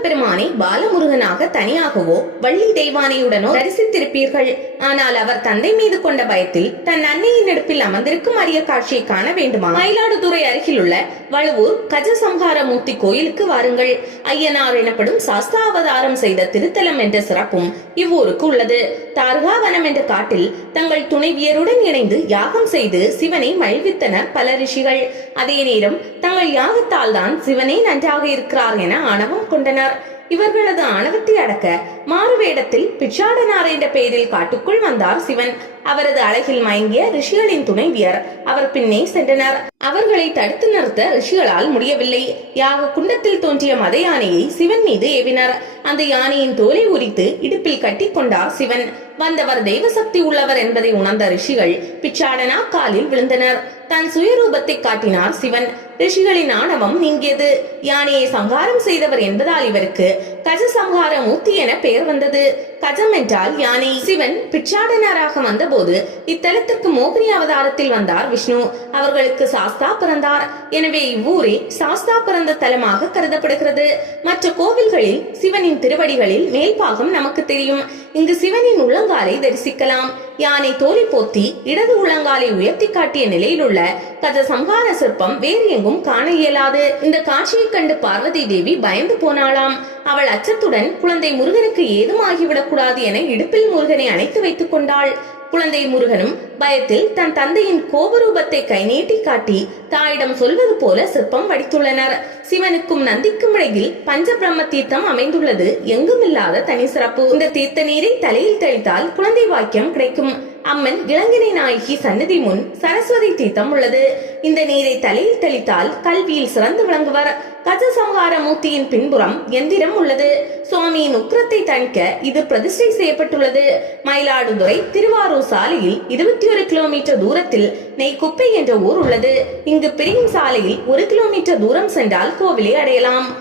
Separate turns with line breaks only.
முருகப்பெருமானை பாலமுருகனாக தனியாகவோ வள்ளி தெய்வானையுடனோ தரிசித்திருப்பீர்கள். ஆனால் அவர் தந்தை மீது கொண்ட பயத்தில் தன் அன்னையின் அடுப்பில் அமர்ந்திருக்கும் அரிய காட்சியை காண வேண்டுமா? மயிலாடுதுறை அருகிலுள்ள வழுவூர் கஜசம்ஹாரமூர்த்தி கோயிலுக்கு வாருங்கள். ஐயனார் எனப்படும் சாஸ்தாவதாரம் செய்த திருத்தலம் என்ற சிறப்பும் இவ்வூருக்கு உள்ளது. தார்காவனம் என்ற காட்டில் தங்கள் துணைவியருடன் இணைந்து யாகம் செய்து சிவனை மகிழ்வித்தனர் பல ரிஷிகள். அதே நேரம் தங்கள் யாகத்தால் தான் சிவனே நன்றாக இருக்கிறார் என ஆணவம் கொண்டனர். இவர்களது ஆணவத்தை அடக்க மாறுவேடத்தில் பிச்சாடனார் என்ற பெயரில் காட்டுக்குள் வந்தார் சிவன். அவரது அழகில் மயங்கிய ரிஷிகளின் துணைவியர். அவர் பின்னே சென்றனர். அவர்களை தடுத்து நிறுத்த ரிஷிகளால் முடியவில்லை. யாக குண்டத்தில் தோன்றிய மத யானையை சிவன் மீது ஏவினார். அந்த யானையின் தோலை உரித்து இடுப்பில் கட்டி கொண்டார் சிவன். வந்தவர் தெய்வ சக்தி உள்ளவர் என்பதை உணர்ந்த ரிஷிகள் பிச்சாடனா காலில் விழுந்தனர். தன் சுயரூபத்தை காட்டினார் சிவன். ரிஷிகளின் ஆணவம் நீங்கியது. யானையை சங்காரம் செய்தவர் என்பதால் இவருக்கு கஜ சங்கார மூர்த்தி என பெயர் வந்தது. கஜம் என்றால் யானை. சிவன் பிச்சாடனராக வந்தபோது இத்தலத்திற்கு மோகினி அவதாரத்தில் வந்தார் விஷ்ணு. அவர்களுக்கு சாஸ்தா பிறந்தார். எனவே இவ்வூரே சாஸ்தா பிறந்த தலமாக கருதப்படுகிறது. மற்ற கோவில்களில் சிவனின் திருவடிகளில் மேல்பாகம் நமக்கு தெரியும். இங்கு சிவனின் உள்ளங்காலை தரிசிக்கலாம். யானை தோலை போத்தி இடது உள்ளங்காலை உயர்த்தி காட்டிய நிலையில் உள்ள கஜ சம்ஹார சிற்பம் வேறு எங்கும் காண இயலாது. இந்த காட்சியை கண்டு பார்வதி தேவி பயந்து போனாளாம். அவள் அச்சத்துடன் குழந்தை முருகனுக்கு ஏதும் ஆகிவிடக் கூடாது என இடுப்பில் முருகனை அணைத்து வைத்துக் கொண்டாள். குழந்தை முருகனும் பயத்தில் தன் தந்தையின் கோபரூபத்தை கை நீட்டி காட்டி தாயிடம் சொல்வது போல சிற்பம் வடித்துள்ளனர். சிவனுக்கும் நந்திக்கும் இடையில் பஞ்சபிரம்ம தீர்த்தம் அமைந்துள்ளது. எங்குமில்லாத தனி சிறப்பு இந்த தீர்த்த நீரை தலையில் தெளித்தால் குழந்தை வாக்கியம் கிடைக்கும். அம்மன் இளங்கினை நாயகி சன்னதி முன் சரஸ்வதி தீர்த்தம் உள்ளது. இந்த நீரை தலையில் தெளித்தால் கல்வியில் சிறந்து விளங்குவர். கஜசம்ஹார மூர்த்தியின் பின்புறம் எந்திரம் உள்ளது. சுவாமியின் உக்கிரத்தை தணிக்க இது பிரதிஷ்டை செய்யப்பட்டுள்ளது. மயிலாடுதுறை திருவாரூர் சாலையில் இருபத்தி ஒரு கிலோமீட்டர் தூரத்தில் நெய்க்குப்பை என்ற ஊர் உள்ளது. இங்கு பிரியும் சாலையில் ஒரு கிலோமீட்டர் தூரம் சென்றால் கோவிலை அடையலாம்.